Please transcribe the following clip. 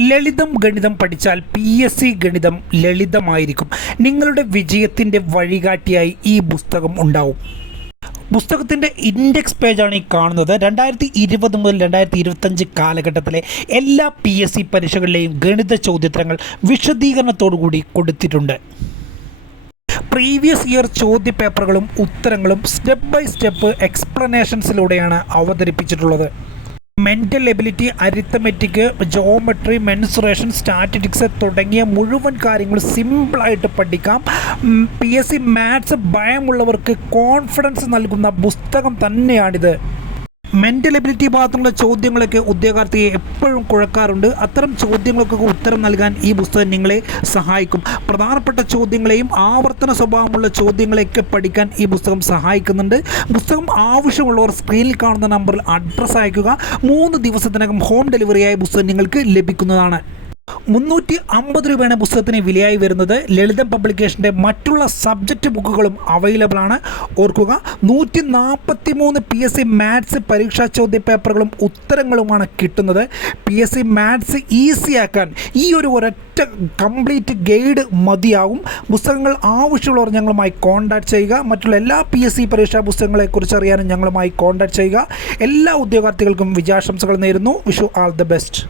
ലളിതം ഗണിതം പഠിച്ചാൽ പി എസ് സി ഗണിതം ലളിതമായിരിക്കും. നിങ്ങളുടെ വിജയത്തിന്റെ വഴികാട്ടിയായി ഈ പുസ്തകം ഉണ്ടാവും. പുസ്തകത്തിന്റെ ഇൻഡെക്സ് പേജാണ് ഈ കാണുന്നത്. രണ്ടായിരത്തി ഇരുപത് മുതൽ രണ്ടായിരത്തി ഇരുപത്തഞ്ച് കാലഘട്ടത്തിലെ എല്ലാ പി എസ് സി പരീക്ഷകളിലെയും ഗണിത ചോദ്യോത്തരങ്ങൾ വിശദീകരണത്തോടുകൂടി കൊടുത്തിട്ടുണ്ട്. പ്രീവിയസ് ഇയർ ചോദ്യ പേപ്പറുകളും ഉത്തരങ്ങളും സ്റ്റെപ്പ് ബൈ സ്റ്റെപ്പ് എക്സ്പ്ലനേഷൻസിലൂടെയാണ് അവതരിപ്പിച്ചിട്ടുള്ളത്. Mental ability arithmetic geometry mensuration statistics തുടങ്ങിയ മുഴുവൻ കാര്യങ്ങൾ സിമ്പിളായിട്ട് പഠിക്കാം. പി എസ് സി മാത്സ് ഭയമുള്ളവർക്ക് കോൺഫിഡൻസ് നൽകുന്ന പുസ്തകം തന്നെയാണിത്. മെന്റൽ എബിലിറ്റി ഭാഗത്തുള്ള ചോദ്യങ്ങളൊക്കെ ഉദ്യോഗാർത്ഥിയെ എപ്പോഴും കുഴക്കാറുണ്ട്. അത്തരം ചോദ്യങ്ങൾക്കൊക്കെ ഉത്തരം നൽകാൻ ഈ പുസ്തകം നിങ്ങളെ സഹായിക്കും. പ്രധാനപ്പെട്ട ചോദ്യങ്ങളെയും ആവർത്തന സ്വഭാവമുള്ള ചോദ്യങ്ങളെയൊക്കെ പഠിക്കാൻ ഈ പുസ്തകം സഹായിക്കുന്നുണ്ട്. പുസ്തകം ആവശ്യമുള്ളവർ സ്ക്രീനിൽ കാണുന്ന നമ്പറിൽ അഡ്രസ്സ് അയക്കുക. മൂന്ന് ദിവസത്തിനകം ഹോം ഡെലിവറിയായ പുസ്തകം നിങ്ങൾക്ക് ലഭിക്കുന്നതാണ്. മുന്നൂറ്റി അമ്പത് രൂപയാണ് പുസ്തകത്തിന് വിലയായി വരുന്നത്. ലളിതം പബ്ലിക്കേഷന്റെ മറ്റുള്ള സബ്ജക്റ്റ് ബുക്കുകളും അവൈലബിൾ ആണ്. ഓർക്കുക നൂറ്റി നാൽപ്പത്തി മൂന്ന് പി എസ് സി മാത്സ് പരീക്ഷാ ചോദ്യ പേപ്പറുകളും ഉത്തരങ്ങളുമാണ് കിട്ടുന്നത്. പി എസ് സി മാത്സ് ഈസിയാക്കാൻ ഈ ഒരു ഒരൊറ്റ കംപ്ലീറ്റ് ഗൈഡ് മതിയാവും. പുസ്തകങ്ങൾ ആവശ്യമുള്ളവർ ഞങ്ങളുമായി കോൺടാക്ട് ചെയ്യുക. മറ്റുള്ള എല്ലാ പി എസ് സി പരീക്ഷാ പുസ്തകങ്ങളെക്കുറിച്ച് അറിയാനും ഞങ്ങളുമായി കോൺടാക്ട് ചെയ്യുക. എല്ലാ ഉദ്യോഗാർത്ഥികൾക്കും വിജയാശംസകൾ നേരുന്നു. Vishu all the best